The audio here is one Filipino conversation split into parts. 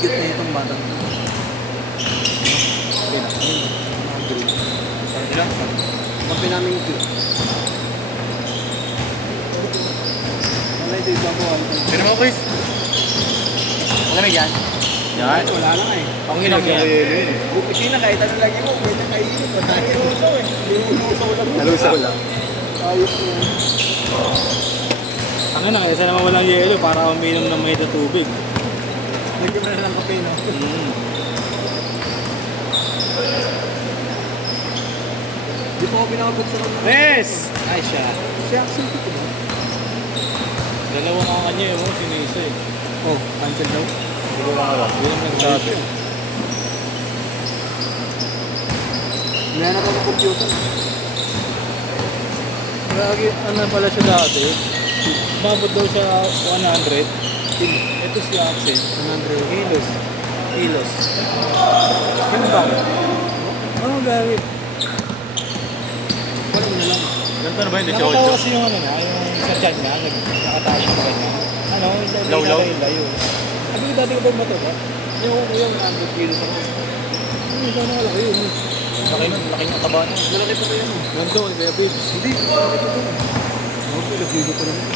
cute na itong batang. Sarap lang. Kape namin cute. Wala ito yung babo. Pero mo, Chris. Malamig yan. Yan. Wala lang eh. Panginom yan. Kasi na kahit ano lagi mo, pwede kainin. Nalusaw eh. Nalusaw lang. Nalusaw lang. Ayos mo. Ano na, kaysa naman walang yelo para uminom ng may tubig. Lagyan mo na ng kape, no? Di pa ako pinakabuksan ng Yes! Ay siya. Si Axel ko ba? Dalawa nga kanya yun, sinisa eh. Oh, cancel daw. Hindi ko makawak. Yun ang nagsabi. Wala na pa ng computer. Lagi, ano pala siya dati? Babot daw siya 100. Ito si Axel. 100. Kilos. Kilos. Ano ba? Ano gari? Wala mo na lang. Ganito na ba yung Nakatawa 18? kasi yung ano na, yung sa chat niya, nakatayo siya kanya. Ano, Law-law? layo. Sabi ko dati ko ba ito ba? Yung 100 kilos ako. Ano, ikaw nakalaki yun. Laking ang taba niya. Malaki pa ba yan? Nandun, kaya babes. Hindi. Malaki pa ba? Ako, pinag-video ko naman.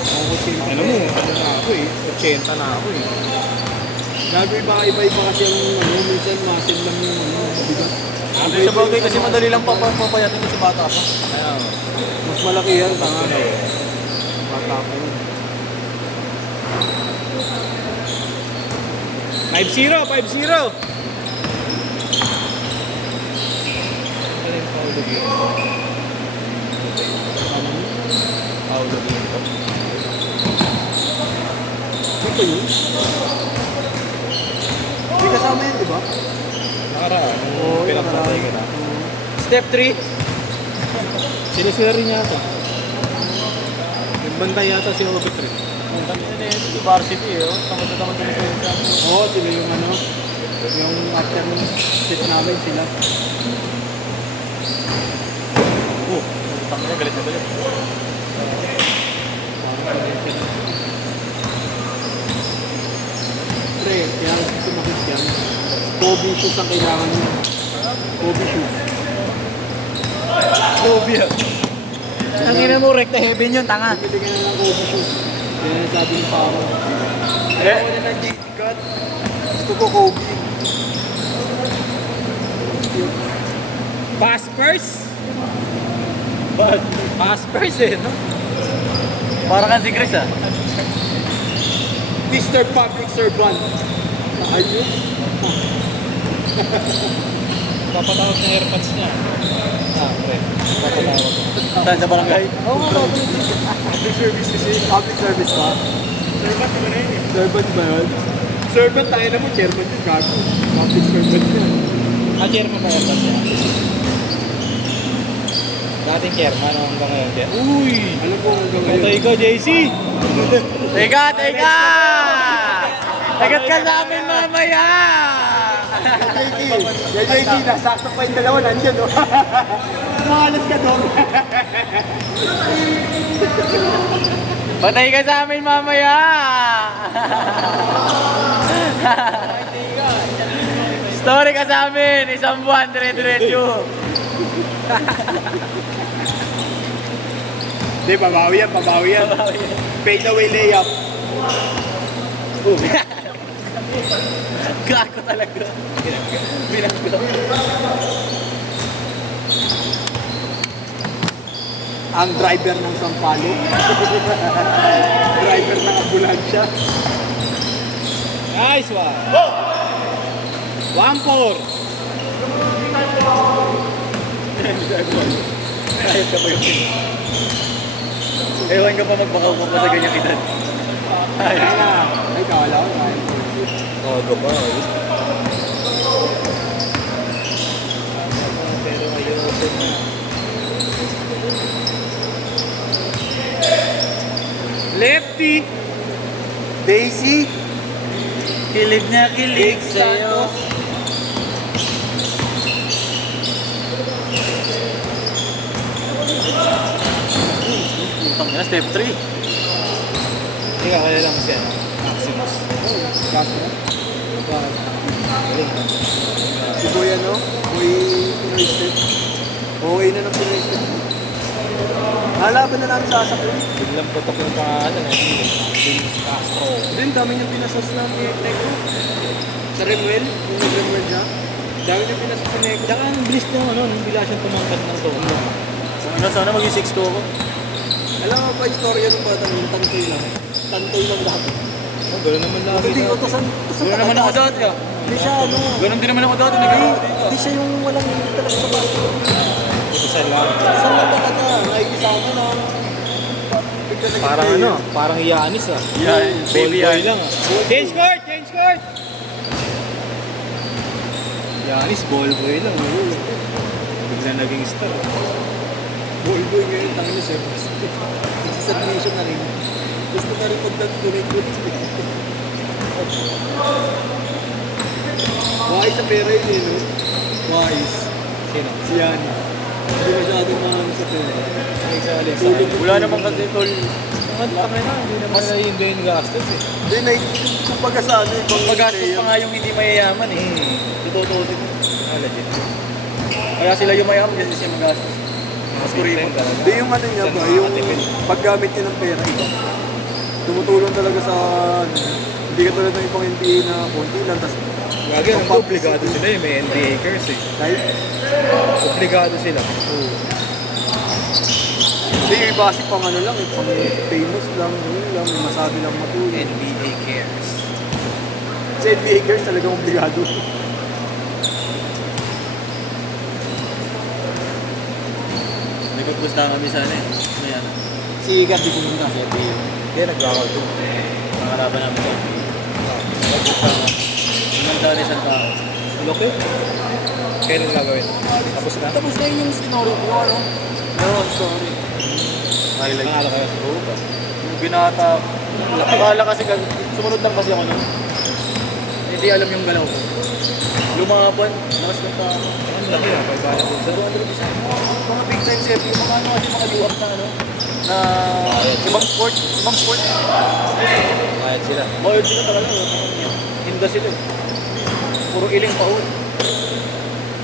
Ako, Ano mo, ano na ako eh. 80 na ako eh. Gago iba-iba kasi ang ano, minsan masin lang yung ano, bigat. Sa bagay kasi madali lang papayatin kasi bata pa. Ayun. Mas malaki yan, tanga na. Bata pa yun. 5-0, 5-0! Paulo dito. Ito yun? Hindi kasama yan, di ba? Nakaraan. Oo, Pinagpatay ka na. Step 3. Sinisira rin yata. Yung bantay yata si Obit rin. Si Varsity eh. Tamad-tamad na nito yung champion. Oo, sila yung ano, yung after ng set namin sila. Tama na, galit na galit. Pre, kaya sumakit yan. Kobe shoes ang kailangan niya. Kobe shoes. Kobe ah. Ang ina mo, rekta heaven yun, tanga. Bili ka na ng Kobe shoes. Yan ang sabi ng paro. Ayaw ko na ng JT cut. Gusto ko Kobe. Paspers? Paspers eh, no? Para kan si Chris ah. Mr. Public Servant. Ayos. Papatawag ng airpods niya. Pre. Papatawag. Saan sa barangay? Oo nga, public service kasi. Public service pa? Servant ba na yun eh? Servant ba yun? Servant tayo naman, chairman yun, gago. Public servant yun. Chairman ba airpods niya? Dating chairman, hanggang ngayon chairman. Uy! Alam ko hanggang Patay ngayon. ka, JC! Teka! Tagat ka sa amin mamaya! JC, nasakto pa yung dalawa, nandiyan o. Mahalas ka doon. Patay ka sa amin mamaya! Story ka sa amin! Isang buwan, dire-diretso! Hindi, pabawi yan, pabawi yan. Fade away layup. Gago talaga. Binanggo. Ang driver ng Sampalo. Driver ng ambulansya. Nice one! 1-4! Kahit ka pa yung ewan ka pa magbakaw mo pa sa ganyang edad. Ay, kawala ko. Gago pa. Pero ayun na. Lefty! Daisy. Kilig na kilig sa'yo. Utang na, step 3. Hindi ka kaya lang siya. Axel. Maximus. Kaso na. Si Boy ano? Boy Pinoy Step. Okay na ng Pinoy Step. Halaban na namin sa asap yun. Biglang putok yung pangalan. Maximus Castro. Din, dami niyang pinasas na ni Neko. Sa Remuel, yung nag-Remuel niya. Dami niyang pinasas sa Neko. Tsaka ang bilis niya, ano, nung bila siyang tumangkat ng tono. Sana maging 6-2 ako. Alam mo pa, istorya ng bata yung tantoy lang. Tantoy lang dati. Oh, gano'n naman lagi. Hindi, utosan Gano'n naman ako dati ah. Hindi siya, ano. Gano'n din naman ako dati. Hindi siya yung walang hindi talaga sa basketball. Isa lang. Utosan lang talaga. Nakikisama na. Bigla naging Parang player. ano, parang Yanis ah. Yeah, baby Ball boy yan. lang ah. Change court! Change court! Yanis, ball boy lang. Bigla naging star. Boy boy ngayon, tangin na siya. Nagsisubmission na rin. Gusto na rin pagdagtuloy ko. Wise sa pera yun eh, no? Wise. Sino? Si Yanni. Hindi masyadong maano sa pera. Ay, sa alin sa Tulog. Wala namang kasi tol. Ang tangin na, hindi naman na yung gain gastos eh. Hindi, kumbaga sa ano, ibang Magastos pa nga yung hindi mayayaman eh. Totoo. Ah, legit. Kaya sila yung mayaman kasi siya magastos. Mas kuripon talaga. Hindi yung ano niya ba, yung paggamit niya ng pera, iba. Tumutulong talaga sa, ano, hindi ka tulad ng ibang NBA na konti lang, tapos Lagi, ang obligado sila eh. May NBA curse eh. kahit, Obligado sila. hindi yung basic pang ano lang, pang famous lang, gano'n lang, may masabi lang matulog. NBA cares. Sa NBA girls talagang obligado. May pupusta kami sa ano eh. May ano. Si Igat di pumunta sa NBA. Kaya nag-workout doon. Pangalaban namin sa NBA. Umanda ni Santa. Loke? Kailan gagawin? Tapos na? Tapos na yun yung sinoro ko, ano? No, sorry. Highlight. Nakala kayo. Oo ba? Yung binata. Akala kasi sumunod lang kasi ako nun. Hindi alam yung galaw ko. Lumaban. Lakas ng tao. Ang laki na. Pagkala ko sa 200%. Mga big time set. Yung mga ano kasi mga luwak na ano. Na ibang sport. Bayad sila. Bayad sila talaga. Hinda sila. Puro iling paul.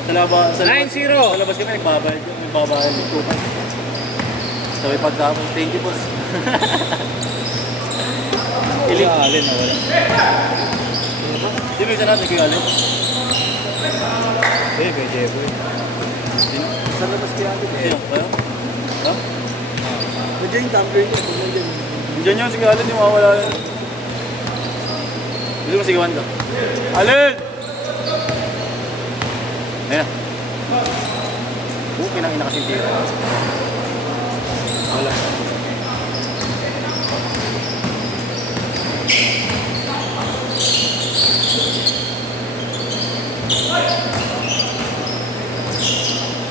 Sa labas. 9-0. Sa labas kami nagbabayad yung nagbabayad yung kupay. Sabi pagkapos, thank you boss. Iling. Alin na wala. Sino yung isa natin kayo alin? Eh, kay Jeboy. Sa labas kaya ako. Sino? Kayo? Ha? Nandiyan yung tumbler ko. Nandiyan. Diyan yung sige alin yung mawala yun. Gusto mo sigawan ka? Alin! Ayun na. Pinangina kasi yung tira. Wala.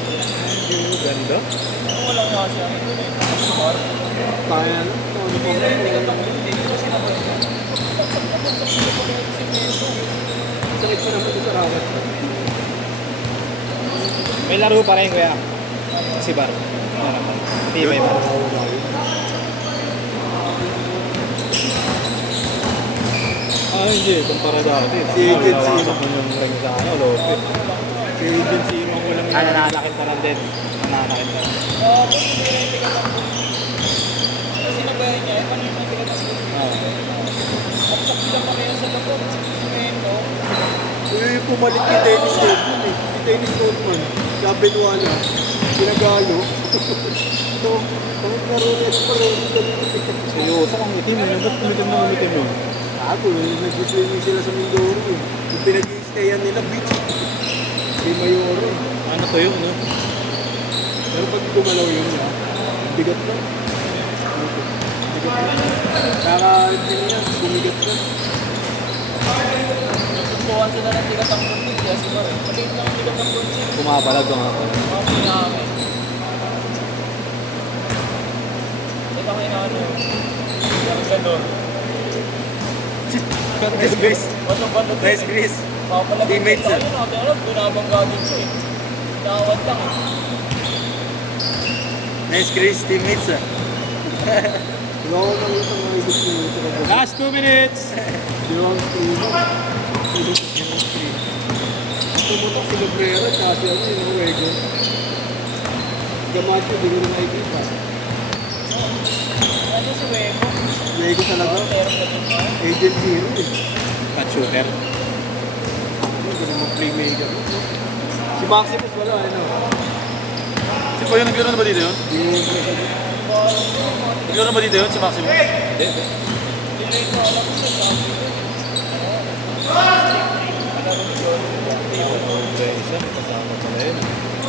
Ganda. Walang kasi ang ito eh. Kaya na. Ano pa ba? Sakit pa naman sa racket. May laro pa rin kuya. Si Bar. Ano naman? Tibay ba? Ah, hindi. Kumpara dati. Si Agent Zero. Nawawasak mo yung ring sa ano, Lopez. Si agency yung walang Ah, nananakit na lang din. Nananakit na lang. Sinabayan niya, eh, paano yung mga tigat ng Ah. Kapsak sila pa ngayon sa loob. Semento. yung pumalit kay Dennis Rodman eh. Si Dennis Rodman. Gaben wala. Pinagalo. Ito, bakit naroon pa rin? Seryoso kang itim yun. Ba't kumitim na umitim yun? Ako, nag-swimming sila sa Mindoro eh. Yung pinag-i-stayan nila, beach. Kay Mayoro. Ano to yun, no? Pero pag gumalaw yun niya, bigat na. Bigat na. Kaka-din niya, bumigat na. Subukan sila ng tigat ang buntis. Kaya siguro, maliit lang ang tigat ang buntis. Pumapalag ang ako. Mga pinamin. Ito ang inaano. Ang gano'n. Nice, Chris. Bato-bato. Nice, Chris. Papalagay Teammates, sa akin. Ate, alam, binabanggagin siya eh. Nakawad lang eh. Nice, Chris. Teammates ah. Wala ko nang isang mga ibig nito. Last 2 minutes. Yung stream. Tumutok si Lubrera, kasi ano yung Wego. Gamacho, di ko na nakikita. Ano si Webo? Wego talaga. Pero ba ito ba? Agent Zero eh. At shooter. Ano, ganun mo playmaker. Si Maximus wala, ano. Si Poyo, naglaro na ba dito yun? Yung Naglaro na ba dito yun, si Maximo? Hindi. Hindi ko alam kung sabi ko. Isa, kasama pala yun.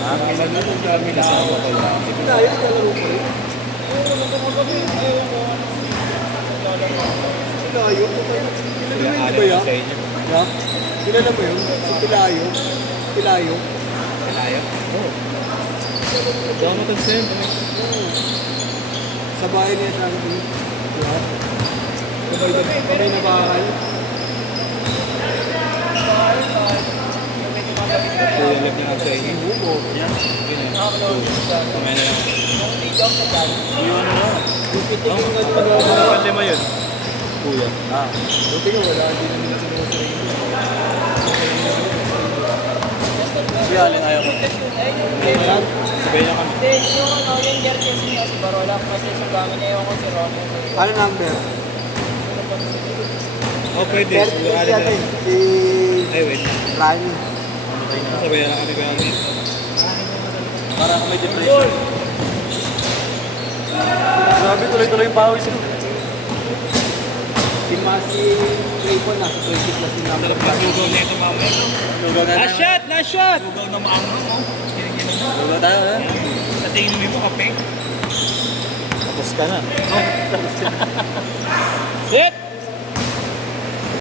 ang dami na. Kasama pala. Tayo, nalaro ko rin. Pilayo? Kilala mo yun ba yan? Sa inyo. Ha? Kilala mo yun? Si Pilayo? Pilayo? Kalayo? Oo. Jonathan Sem. Sa bahay niya sa akin. Diba? Kamay na bakal. Kuya lag na nga sa inyo. Bubo. Yan. Yun eh. Kamay na lang. Yung pitik yung ano na. Ang lima yun. Kuya. Buti nga wala. Hindi namin nasunod sa inyo. Si Allen ayaw ko. Ayan. Sabay na kami. Hindi, yung ano, yung Jerkins niya si Barola, kasi sa gamit niya yung si Romo. Ano number? Oh, pwede. 30 Siguro si alin ano na. eh. Si Ay, wait. Rani. Sabay na kami kaya. Para ako may depression. Grabe, tuloy-tuloy yung pawis yun. Si Masi Claypon na. 20 plus yung number. Lugaw na ito mamaya. Lugaw na Last shot! Last shot! Lugaw na maanghang, oh. Lugaw tayo, ha? Sa inumin mo, kape. Tapos ka na. Sit!